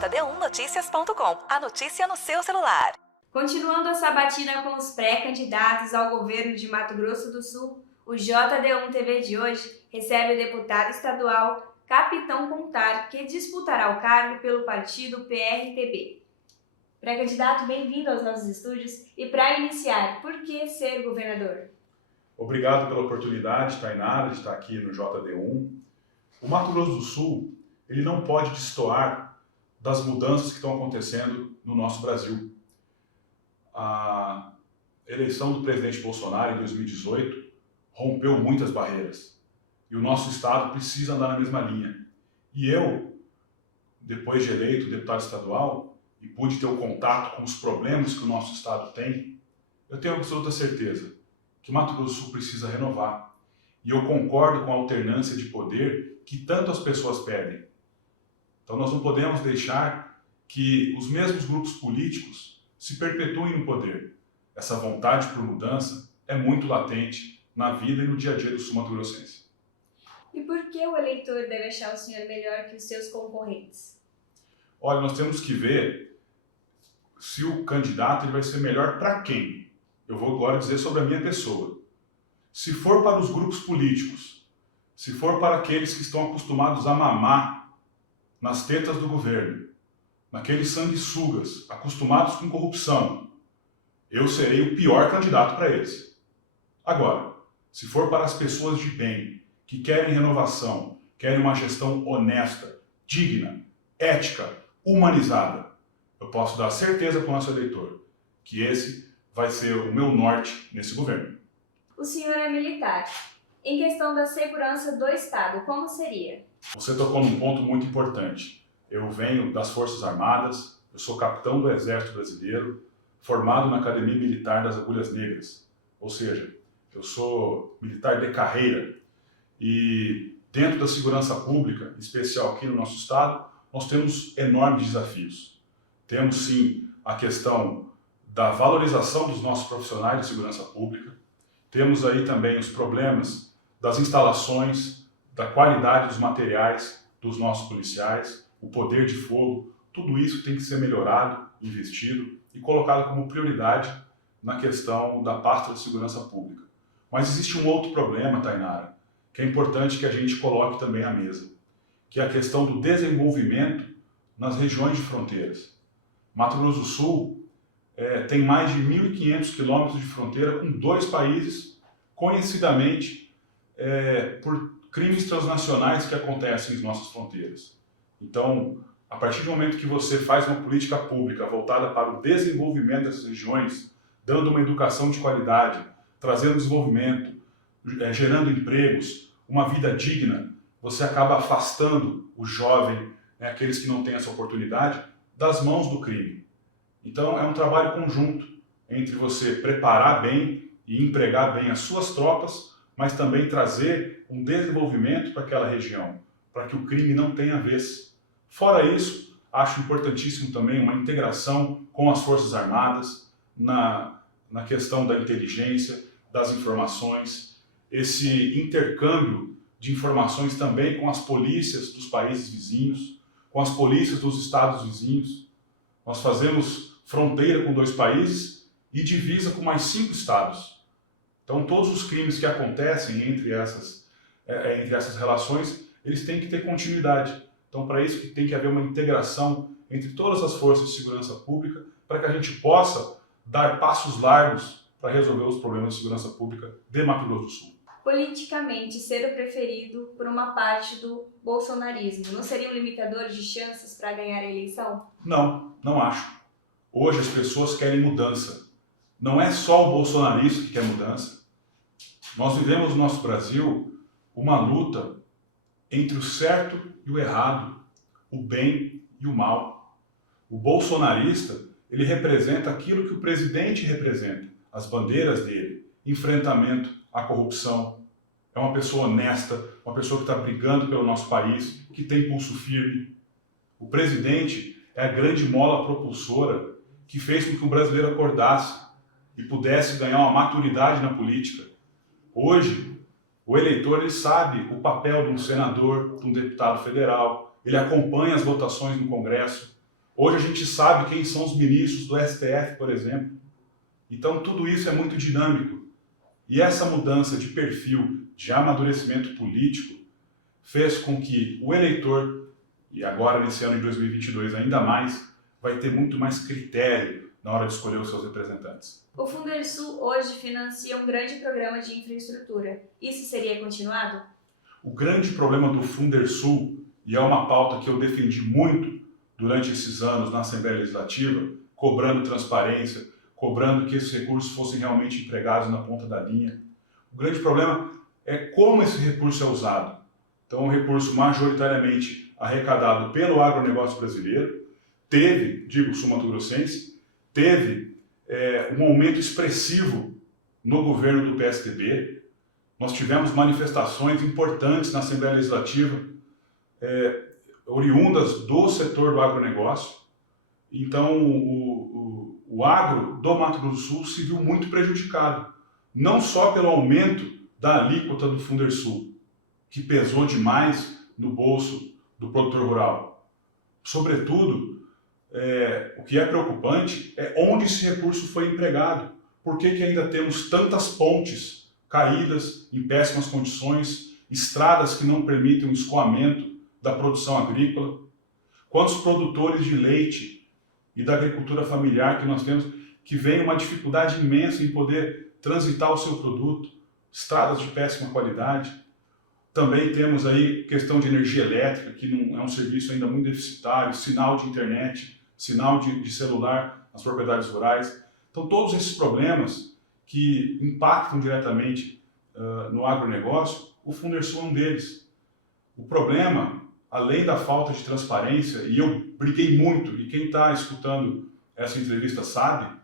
jd1noticias.com. A notícia no seu celular. Continuando a sabatina com os pré-candidatos ao governo de Mato Grosso do Sul, o JD1 TV de hoje recebe o deputado estadual Capitão Contar, que disputará o cargo pelo partido PRTB. Pré-candidato, bem-vindo aos nossos estúdios. E para iniciar, por que ser governador? Obrigado pela oportunidade, Tainara, de estar aqui no JD1. O Mato Grosso do Sul, ele não pode destoar das mudanças que estão acontecendo no nosso Brasil. A eleição do presidente Bolsonaro em 2018 rompeu muitas barreiras e o nosso estado precisa andar na mesma linha. E eu, depois de eleito deputado estadual e pude ter o contato com os problemas que o nosso estado tem, eu tenho absoluta certeza que Mato Grosso do Sul precisa renovar. E eu concordo com a alternância de poder que tanto as pessoas pedem. Então nós não podemos deixar que os mesmos grupos políticos se perpetuem no poder. Essa vontade por mudança é muito latente na vida e no dia a dia do sul-mato-grossense. E por que o eleitor deve achar o senhor melhor que os seus concorrentes? Olha, nós temos que ver se o candidato ele vai ser melhor para quem. Eu vou agora dizer sobre a minha pessoa. Se for para os grupos políticos, se for para aqueles que estão acostumados a mamar nas tetas do governo, naqueles sanguessugas, acostumados com corrupção, eu serei o pior candidato para eles. Agora, se for para as pessoas de bem, que querem renovação, querem uma gestão honesta, digna, ética, humanizada, eu posso dar certeza para o nosso eleitor que esse vai ser o meu norte nesse governo. O senhor é militar. Em questão da segurança do Estado, como seria? Você tocou num ponto muito importante. Eu venho das Forças Armadas, eu sou capitão do Exército Brasileiro, formado na Academia Militar das Agulhas Negras. Ou seja, eu sou militar de carreira. E dentro da segurança pública, em especial aqui no nosso estado, nós temos enormes desafios. Temos sim a questão da valorização dos nossos profissionais de segurança pública. Temos aí também os problemas das instalações, da qualidade dos materiais dos nossos policiais, o poder de fogo. Tudo isso tem que ser melhorado, investido e colocado como prioridade na questão da pasta de segurança pública. Mas existe um outro problema, Tainara, que é importante que a gente coloque também à mesa, que é a questão do desenvolvimento nas regiões de fronteiras. Mato Grosso do Sul tem mais de 1.500 quilômetros de fronteira com 2 países, conhecidamente por crimes transnacionais que acontecem em nossas fronteiras. Então, a partir do momento que você faz uma política pública voltada para o desenvolvimento dessas regiões, dando uma educação de qualidade, trazendo desenvolvimento, gerando empregos, uma vida digna, você acaba afastando o jovem, aqueles que não têm essa oportunidade, das mãos do crime. Então é um trabalho conjunto entre você preparar bem e empregar bem as suas tropas, mas também trazer um desenvolvimento para aquela região, para que o crime não tenha vez. Fora isso, acho importantíssimo também uma integração com as Forças Armadas na questão da inteligência, das informações, esse intercâmbio de informações também com as polícias dos países vizinhos, com as polícias dos estados vizinhos. Nós fazemos fronteira com 2 países e divisa com mais 5 estados. Então todos os crimes que acontecem entre essas relações, eles têm que ter continuidade. Então para isso que tem que haver uma integração entre todas as forças de segurança pública para que a gente possa dar passos largos para resolver os problemas de segurança pública de Mato Grosso do Sul. Politicamente, ser o preferido por uma parte do bolsonarismo não seria um limitador de chances para ganhar a eleição? Não, não acho. Hoje as pessoas querem mudança. Não é só o bolsonarista que quer mudança. Nós vivemos no nosso Brasil uma luta entre o certo e o errado, o bem e o mal. O bolsonarista, ele representa aquilo que o presidente representa, as bandeiras dele, enfrentamento à corrupção. É uma pessoa honesta, uma pessoa que está brigando pelo nosso país, que tem pulso firme. O presidente é a grande mola propulsora que fez com que o brasileiro acordasse e pudesse ganhar uma maturidade na política. Hoje, o eleitor ele sabe o papel de um senador, de um deputado federal, ele acompanha as votações no Congresso, Hoje a gente sabe quem são os ministros do STF, por exemplo. Então tudo isso é muito dinâmico. E essa mudança de perfil, de amadurecimento político, fez com que o eleitor, e agora nesse ano de 2022 ainda mais, vai ter muito mais critério na hora de escolher os seus representantes. O Fundersul hoje financia um grande programa de infraestrutura. Isso seria continuado? O grande problema do Fundersul, e é uma pauta que eu defendi muito durante esses anos na Assembleia Legislativa, cobrando transparência, cobrando que esses recursos fossem realmente empregados na ponta da linha. O grande problema é como esse recurso é usado. Então, um recurso majoritariamente arrecadado pelo agronegócio brasileiro, teve, digo, sul-mato-grossense, teve um aumento expressivo no governo do PSDB. Nós tivemos manifestações importantes na Assembleia Legislativa, oriundas do setor do agronegócio. Então, o agro do Mato Grosso do Sul se viu muito prejudicado, não só pelo aumento da alíquota do Fundersul, que pesou demais no bolso do produtor rural. Sobretudo, o que é preocupante é onde esse recurso foi empregado. Por que ainda temos tantas pontes caídas em péssimas condições, estradas que não permitem o escoamento da produção agrícola? Quantos produtores de leite e da agricultura familiar que nós temos, que vem uma dificuldade imensa em poder transitar o seu produto, estradas de péssima qualidade. Também temos aí questão de energia elétrica, que não é um serviço ainda muito deficitário, sinal de internet, sinal de celular nas propriedades rurais. Então, todos esses problemas que impactam diretamente no agronegócio, o Fundersul é um deles. O problema, além da falta de transparência, e eu briguei muito, e quem está escutando essa entrevista sabe,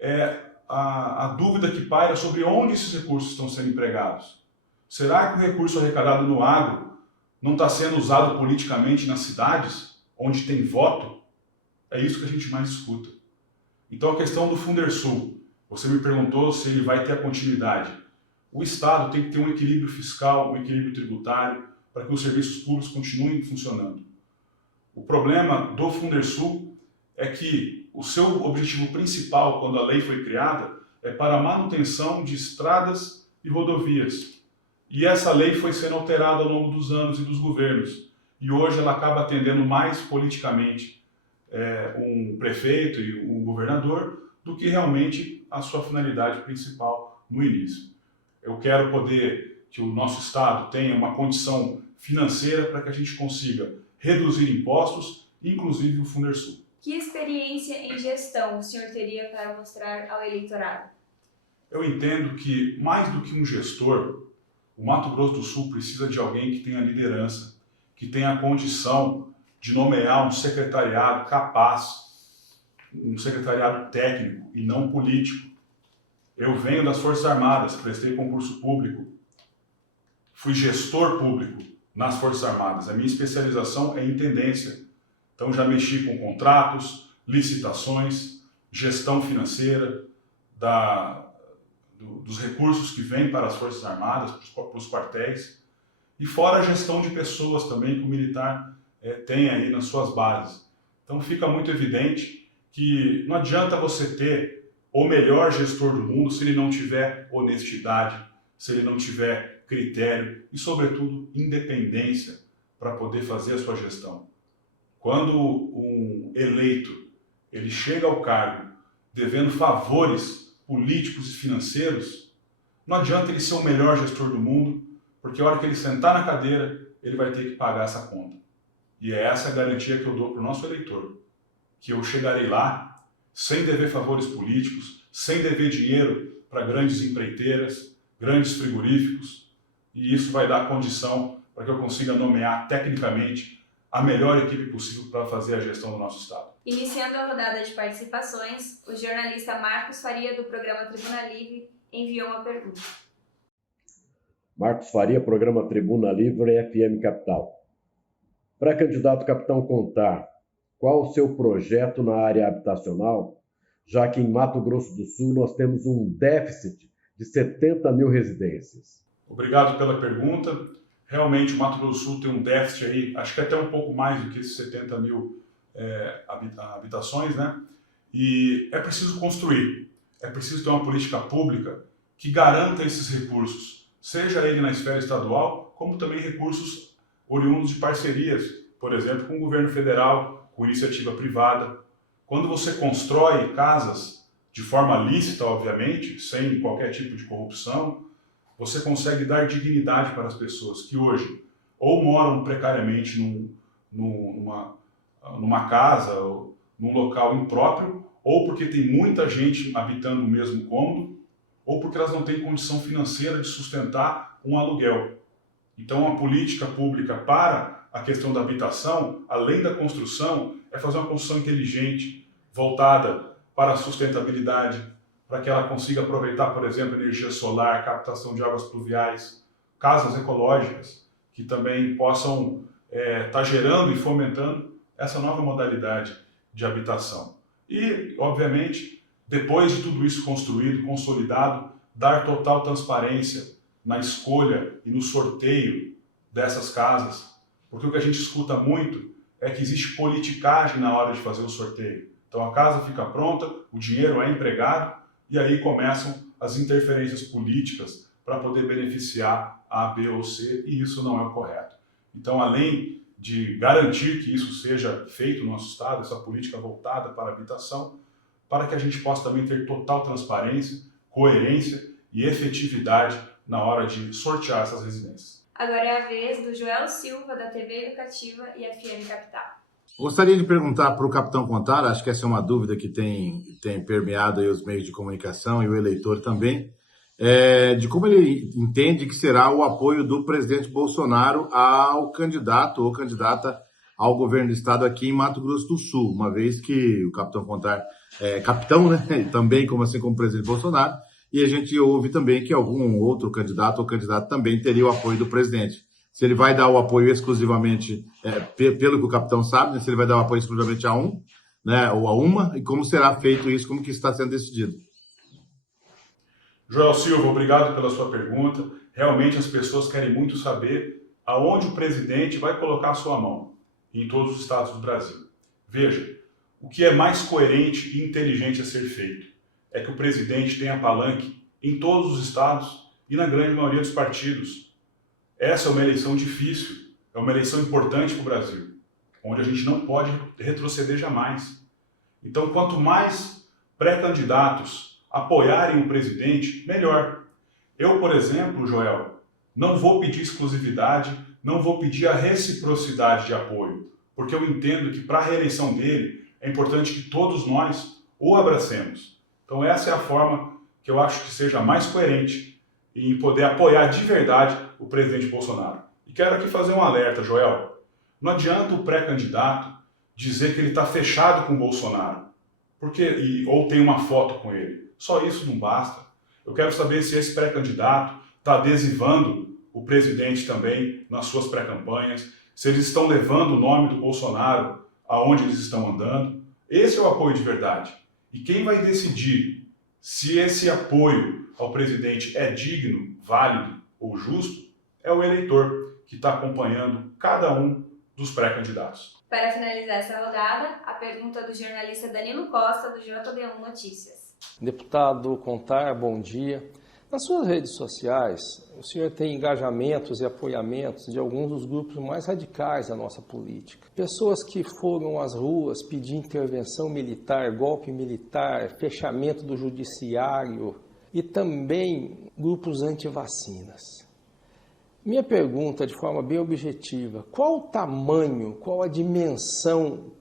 é a dúvida que paira sobre onde esses recursos estão sendo empregados. Será que o recurso arrecadado no agro não está sendo usado politicamente nas cidades, onde tem voto? É isso que a gente mais escuta. Então a questão do Fundersul, você me perguntou se ele vai ter a continuidade. O Estado tem que ter um equilíbrio fiscal, um equilíbrio tributário, para que os serviços públicos continuem funcionando. O problema do Fundersul é que o seu objetivo principal, quando a lei foi criada, é para a manutenção de estradas e rodovias. E essa lei foi sendo alterada ao longo dos anos e dos governos. E hoje ela acaba atendendo mais politicamente um prefeito e um governador do que realmente a sua finalidade principal no início. Eu quero poder que o nosso Estado tenha uma condição financeira para que a gente consiga reduzir impostos, inclusive o Fundersul. Que experiência em gestão o senhor teria para mostrar ao eleitorado? Eu entendo que, mais do que um gestor, o Mato Grosso do Sul precisa de alguém que tenha liderança, que tenha a condição de nomear um secretariado capaz, um secretariado técnico e não político. Eu venho das Forças Armadas, prestei concurso público, fui gestor público nas Forças Armadas. A minha especialização é intendência. Então já mexi com contratos, licitações, gestão financeira, dos recursos que vêm para as Forças Armadas, para os quartéis, e fora a gestão de pessoas também que o militar tem aí nas suas bases. Então fica muito evidente que não adianta você ter o melhor gestor do mundo se ele não tiver honestidade, se ele não tiver critério e, sobretudo, independência para poder fazer a sua gestão. Quando um eleito ele chega ao cargo devendo favores políticos e financeiros, não adianta ele ser o melhor gestor do mundo, porque a hora que ele sentar na cadeira, ele vai ter que pagar essa conta. E é essa a garantia que eu dou para o nosso eleitor, que eu chegarei lá sem dever favores políticos, sem dever dinheiro para grandes empreiteiras, grandes frigoríficos, e isso vai dar condição para que eu consiga nomear tecnicamente a melhor equipe possível para fazer a gestão do nosso Estado. Iniciando a rodada de participações, o jornalista Marcos Faria, do programa Tribuna Livre, enviou uma pergunta. Marcos Faria, programa Tribuna Livre, FM Capital. Pré-candidato Capitão Contar, qual o seu projeto na área habitacional, já que em Mato Grosso do Sul nós temos um déficit de 70 mil residências? Obrigado pela pergunta. Realmente o Mato Grosso do Sul tem um déficit aí, acho que até um pouco mais do que esses 70 mil habitações, né? E é preciso construir, é preciso ter uma política pública que garanta esses recursos, seja ele na esfera estadual, como também recursos oriundos de parcerias, por exemplo, com o governo federal, com iniciativa privada. Quando você constrói casas de forma lícita, obviamente, sem qualquer tipo de corrupção, você consegue dar dignidade para as pessoas que hoje ou moram precariamente numa casa, ou num local impróprio, ou porque tem muita gente habitando o mesmo cômodo, ou porque elas não têm condição financeira de sustentar um aluguel. Então, a política pública para a questão da habitação, além da construção, é fazer uma construção inteligente, voltada para a sustentabilidade, para que ela consiga aproveitar, por exemplo, energia solar, captação de águas pluviais, casas ecológicas, que também possam estar gerando e fomentando essa nova modalidade de habitação. E, obviamente, depois de tudo isso construído, consolidado, dar total transparência na escolha e no sorteio dessas casas, porque o que a gente escuta muito é que existe politicagem na hora de fazer o sorteio. Então a casa fica pronta, o dinheiro é empregado e aí começam as interferências políticas para poder beneficiar A, B ou C, e isso não é o correto. Então, além de garantir que isso seja feito no nosso Estado, essa política voltada para a habitação, para que a gente possa também ter total transparência, coerência e efetividade na hora de sortear essas residências. Agora é a vez do Joel Silva, da TV Educativa e FM Capital. Gostaria de perguntar para o capitão Contar, acho que essa é uma dúvida que tem permeado aí os meios de comunicação e o eleitor também, de como ele entende que será o apoio do presidente Bolsonaro ao candidato ou candidata ao governo do estado aqui em Mato Grosso do Sul, uma vez que o capitão Contar é capitão, né, também como o presidente Bolsonaro, e a gente ouve também que algum outro candidato ou candidata também teria o apoio do presidente. Se ele vai dar o apoio exclusivamente, pelo que o capitão sabe, né, se ele vai dar o apoio exclusivamente a um, né, ou a uma, e como será feito isso, como que está sendo decidido. Joel Silva, obrigado pela sua pergunta. Realmente as pessoas querem muito saber aonde o presidente vai colocar a sua mão em todos os estados do Brasil. Veja, o que é mais coerente e inteligente a ser feito é que o presidente tenha palanque em todos os estados e na grande maioria dos partidos. Essa é uma eleição difícil, é uma eleição importante para o Brasil, onde a gente não pode retroceder jamais. Então, quanto mais pré-candidatos apoiarem o presidente, melhor. Eu, por exemplo, Joel, não vou pedir exclusividade, não vou pedir a reciprocidade de apoio, porque eu entendo que para a reeleição dele é importante que todos nós o abracemos. Então essa é a forma que eu acho que seja mais coerente em poder apoiar de verdade o presidente Bolsonaro. E quero aqui fazer um alerta, Joel. Não adianta o pré-candidato dizer que ele está fechado com o Bolsonaro, ou tem uma foto com ele. Só isso não basta. Eu quero saber se esse pré-candidato está adesivando o presidente também nas suas pré-campanhas, se eles estão levando o nome do Bolsonaro aonde eles estão andando. Esse é o apoio de verdade. E quem vai decidir se esse apoio ao presidente é digno, válido ou justo é o eleitor que está acompanhando cada um dos pré-candidatos. Para finalizar essa rodada, a pergunta do jornalista Danilo Costa, do JD1 Notícias. Deputado Contar, bom dia. Nas suas redes sociais, o senhor tem engajamentos e apoiamentos de alguns dos grupos mais radicais da nossa política. Pessoas que foram às ruas pedir intervenção militar, golpe militar, fechamento do judiciário e também grupos anti-vacinas. Minha pergunta, de forma bem objetiva, qual o tamanho, qual a dimensão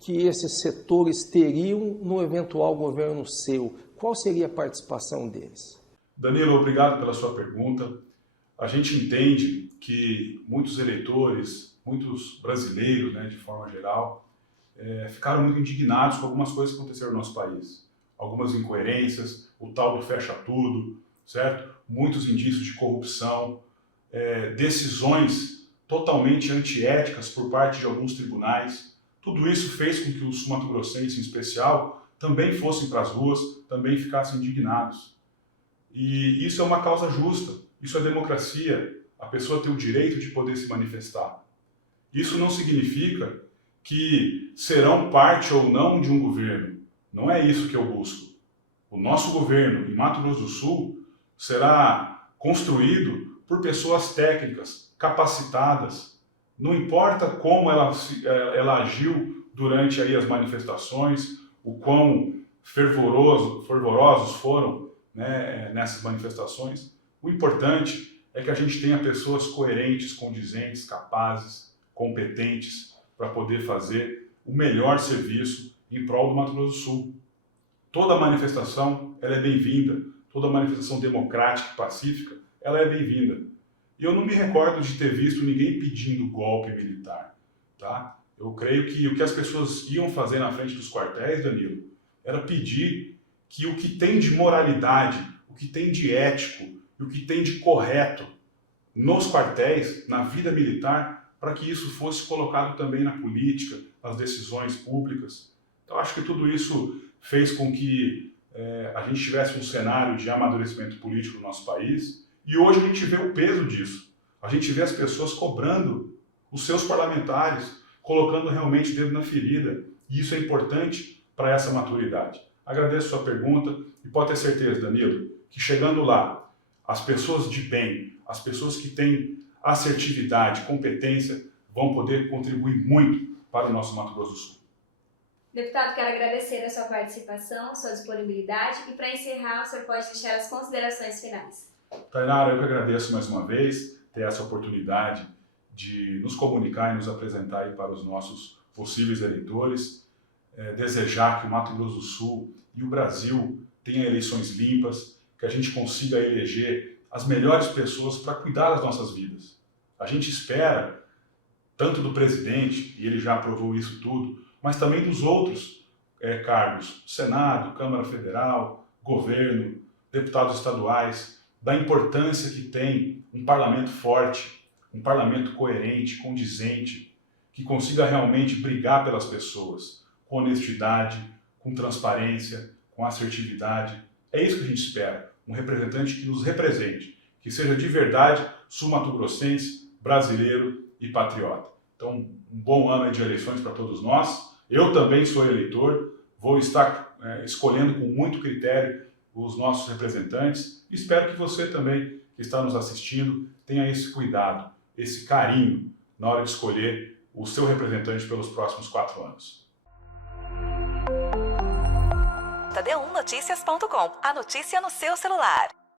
que esses setores teriam no eventual governo seu? Qual seria a participação deles? Danilo, obrigado pela sua pergunta. A gente entende que muitos eleitores, muitos brasileiros, né, de forma geral, ficaram muito indignados com algumas coisas que aconteceram no nosso país. Algumas incoerências, o tal do fecha tudo, certo? Muitos indícios de corrupção, decisões totalmente antiéticas por parte de alguns tribunais. Tudo isso fez com que os sul-mato-grossenses, em especial, também fossem para as ruas, também ficassem indignados. E isso é uma causa justa, isso é democracia, a pessoa tem o direito de poder se manifestar. Isso não significa que serão parte ou não de um governo. Não é isso que eu busco. O nosso governo em Mato Grosso do Sul será construído por pessoas técnicas, capacitadas. Não importa como ela agiu durante aí as manifestações, o quão fervorosos foram, né, nessas manifestações. O importante é que a gente tenha pessoas coerentes, condizentes, capazes, competentes para poder fazer o melhor serviço em prol do Mato Grosso do Sul. Toda manifestação ela é bem-vinda, toda manifestação democrática e pacífica ela é bem-vinda. E eu não me recordo de ter visto ninguém pedindo golpe militar. Tá? Eu creio que o que as pessoas iam fazer na frente dos quartéis, Danilo, era pedir que o que tem de moralidade, o que tem de ético e o que tem de correto nos quartéis, na vida militar, para que isso fosse colocado também na política, nas decisões públicas. Então, acho que tudo isso fez com que a gente tivesse um cenário de amadurecimento político no nosso país, e hoje a gente vê o peso disso. A gente vê as pessoas cobrando os seus parlamentares, colocando realmente dedo na ferida, e isso é importante para essa maturidade. Agradeço a sua pergunta e pode ter certeza, Danilo, que chegando lá, as pessoas de bem, as pessoas que têm assertividade, competência, vão poder contribuir muito para o nosso Mato Grosso do Sul. Deputado, quero agradecer a sua participação, sua disponibilidade e para encerrar, o senhor pode deixar as considerações finais. Tainara, eu que agradeço mais uma vez ter essa oportunidade de nos comunicar e nos apresentar aí para os nossos possíveis eleitores, desejar que o Mato Grosso do Sul e o Brasil tenham eleições limpas, que a gente consiga eleger as melhores pessoas para cuidar das nossas vidas. A gente espera, tanto do presidente, e ele já aprovou isso tudo, mas também dos outros cargos, Senado, Câmara Federal, governo, deputados estaduais, da importância que tem um parlamento forte, um parlamento coerente, condizente, que consiga realmente brigar pelas pessoas, com honestidade, com transparência, com assertividade. É isso que a gente espera, um representante que nos represente, que seja de verdade sul-mato-grossense, brasileiro e patriota. Então, um bom ano de eleições para todos nós. Eu também sou eleitor, vou estar escolhendo com muito critério os nossos representantes. Espero que você também, que está nos assistindo, tenha esse cuidado, esse carinho na hora de escolher o seu representante pelos próximos 4 anos. D1Notícias.com, a notícia no seu celular.